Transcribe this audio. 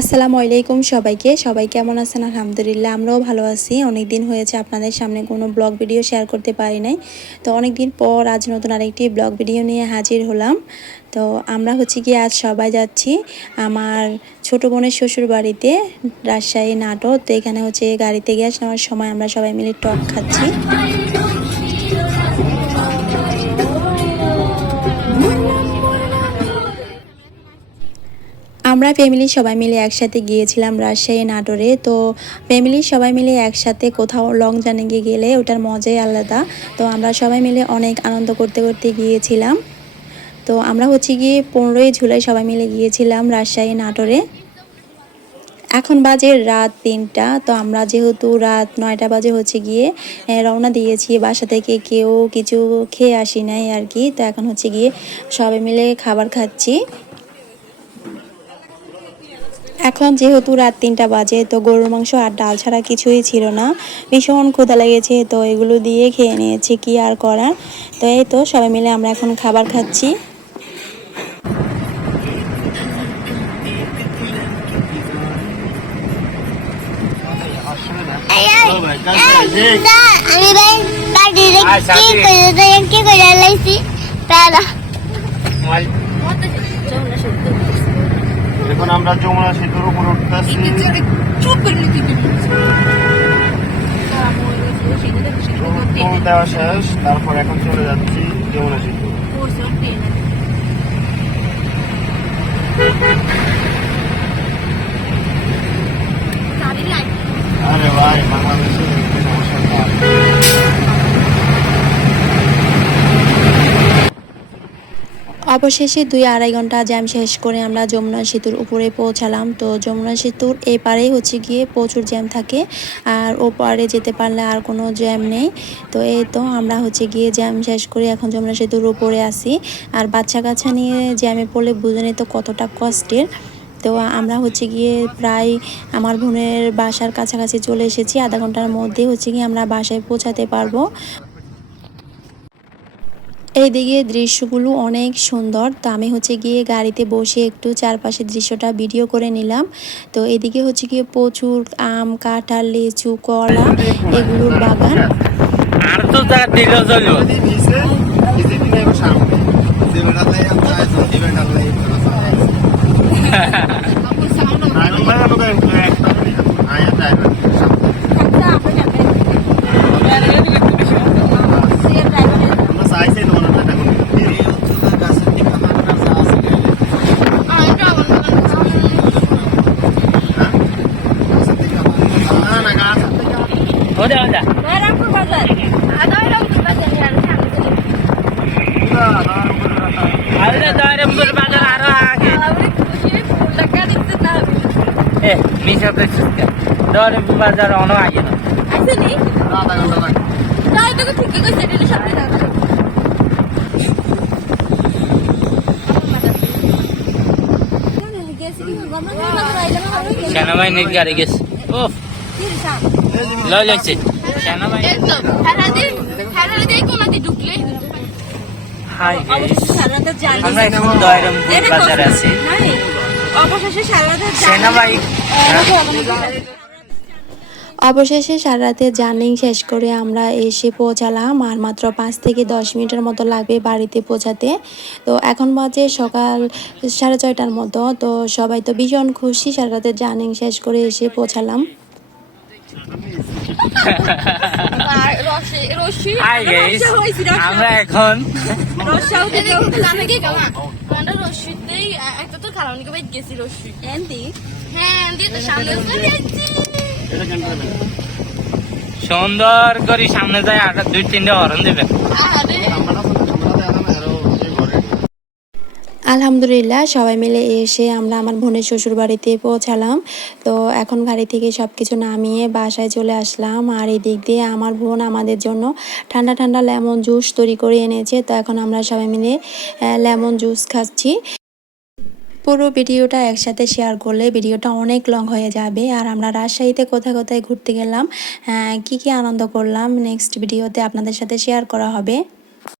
আসসালামু আলাইকুম সবাইকে। সবাই কেমন আছেন? আলহামদুলিল্লাহ আমরাও ভালো আছি। অনেক দিন হয়েছে আপনাদের সামনে কোনো ব্লগ ভিডিও শেয়ার করতে পারি নাই। তো অনেক দিন পর আজ নতুন আরেকটি ব্লগ ভিডিও নিয়ে হাজির হলাম। তো আমরা গিয়ে আজ সবাই যাচ্ছি আমার ছোট বোনের শ্বশুর বাড়িতে, রাজশাহী নাটোর। তো এখানে গাড়িতে গ্যাস নেওয়ার সময় আমরা সবাই মিলে টক খাচ্ছি। আমরা ফ্যামিলির সবাই মিলে একসাথে গিয়েছিলাম রাজশাহী নাটোরে। তো ফ্যামিলির সবাই মিলে একসাথে কোথাও লং জার্নি গেলে ওটার মজাই আলাদা। তো আমরা সবাই মিলে অনেক আনন্দ করতে করতে গিয়েছিলাম। তো আমরা গিয়ে 15ই জুলাই সবাই মিলে গিয়েছিলাম রাজশাহী নাটোরে। এখন বাজে রাত 3টা। তো আমরা যেহেতু রাত 9টা বাজে গিয়ে রওনা দিয়েছি বাসা থেকে, কেউ কিছু খেয়ে আসি নাই আর কি। তো এখন গিয়ে সবাই মিলে খাবার খাচ্ছি। এখন যেহেতু রাত 3টা বাজে, তো গরুর মাংস আর ডাল ছাড়া কিছুই ছিল না। ভীষণ ক্ষুধা লেগেছে, তো এগুলো দিয়ে খেয়ে নিয়েছি, কি আর করার। তো এই তো সবাই মিলে আমরা এখন খাবার খাচ্ছি। এখন আমরা যমুনা সেতুর উপর উঠতেছি। দেওয়া শেষ, তারপর এখন চলে যাচ্ছি যমুনা সেতু। আরে ভাই, বাংলাদেশে সমস্যা নাই। অবশেষে 2-2.5 ঘন্টা জ্যাম শেষ করে আমরা যমুনা সেতুর উপরে পৌঁছালাম। তো যমুনা সেতুর এই পারেই গিয়ে প্রচুর জ্যাম থাকে, আর ও পারে যেতে পারলে আর কোনো জ্যাম নেই। তো এই তো আমরা গিয়ে জ্যাম শেষ করে এখন যমুনা সেতুর উপরে আসি। আর বাচ্চা কাচ্চা নিয়ে জ্যামে পড়লে বুঝে তো কতটা কষ্টের। তো আমরা গিয়ে প্রায় আমার বোনের বাসার কাছাকাছি চলে এসেছি। আধা ঘন্টার মধ্যে গিয়ে আমরা বাসায় পৌঁছাতে পারবো। এইদিকে দৃশ্যগুলো অনেক সুন্দর। তো আমি গিয়ে গাড়িতে বসে একটু চারপাশের দৃশ্যটা ভিডিও করে নিলাম। তো এদিকে গিয়ে প্রচুর আম, কাঁঠাল, লিচু, কলা এগুলোর বাগান। আর তো যা দিল চলো ওটা ওটা আরে দয়রামপুর বাজার আরো আগে মিশা তো দয়রামপুর বাজার অনেক আগে না সেনাবাহিনীর গাড়ি গেছে। ও লয় লাগছে সেনাবাহিনী। আমরা এখন দয়রামপুর বাজারে আছি। অবশেষে সারা রাতের জার্নি শেষ করে আমরা এসে পৌঁছালাম। আর মাত্র 5 থেকে 10 মিনিটের মতো লাগবে বাড়িতে পৌঁছাতে। তো এখন বাজে সকাল 6:30টার মতো। তো সবাই তো ভীষণ খুশি, সারা রাতের জার্নি শেষ করে এসে পৌঁছালাম। আমরা এখন সুন্দর করে সামনে যায় আর 2-3টা হরন দেবে। আলহামদুলিল্লাহ সবাই মিলে এসে আমরা আমার বোনের শ্বশুর বাড়িতে পৌঁছালাম। তো এখন গাড়ি থেকে সব কিছু নামিয়ে বাসায় চলে আসলাম। আর এই দিক দিয়ে আমার বোন আমাদের জন্য ঠান্ডা ঠান্ডা লেমন জুস তৈরি করে এনেছে। তো এখন আমরা সবাই মিলে লেমন জুস খাচ্ছি। পুরো ভিডিওটা একসাথে শেয়ার করলে ভিডিওটা অনেক লং হয়ে যাবে। আর আমরা রাজশাহীতে কোথায় কোথায় ঘুরতে গেলাম, কি কি আনন্দ করলাম, নেক্সট ভিডিওতে আপনাদের সাথে শেয়ার করা হবে।